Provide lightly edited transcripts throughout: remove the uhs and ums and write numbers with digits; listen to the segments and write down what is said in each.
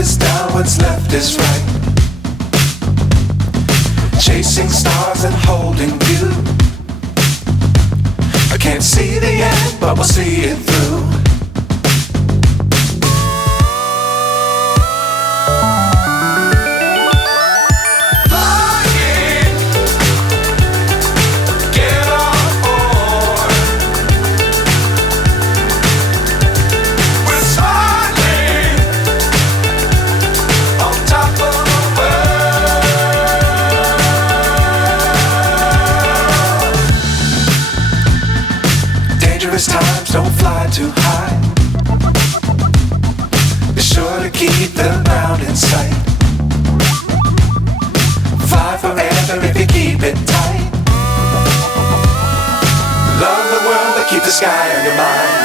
is down, what's left is right. Chasing stars and holding you. I can't see the end, but we'll see it through. Dangerous times, don't fly too high. Be sure to keep the ground in sight. Fly forever if you keep it tight. Love the world, but keep the sky on your mind.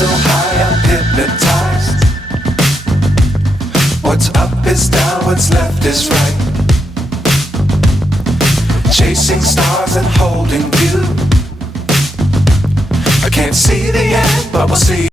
So high, I'm hypnotized. What's up is down, what's left is right. Chasing stars and holding you. I can't see the end, but we'll see.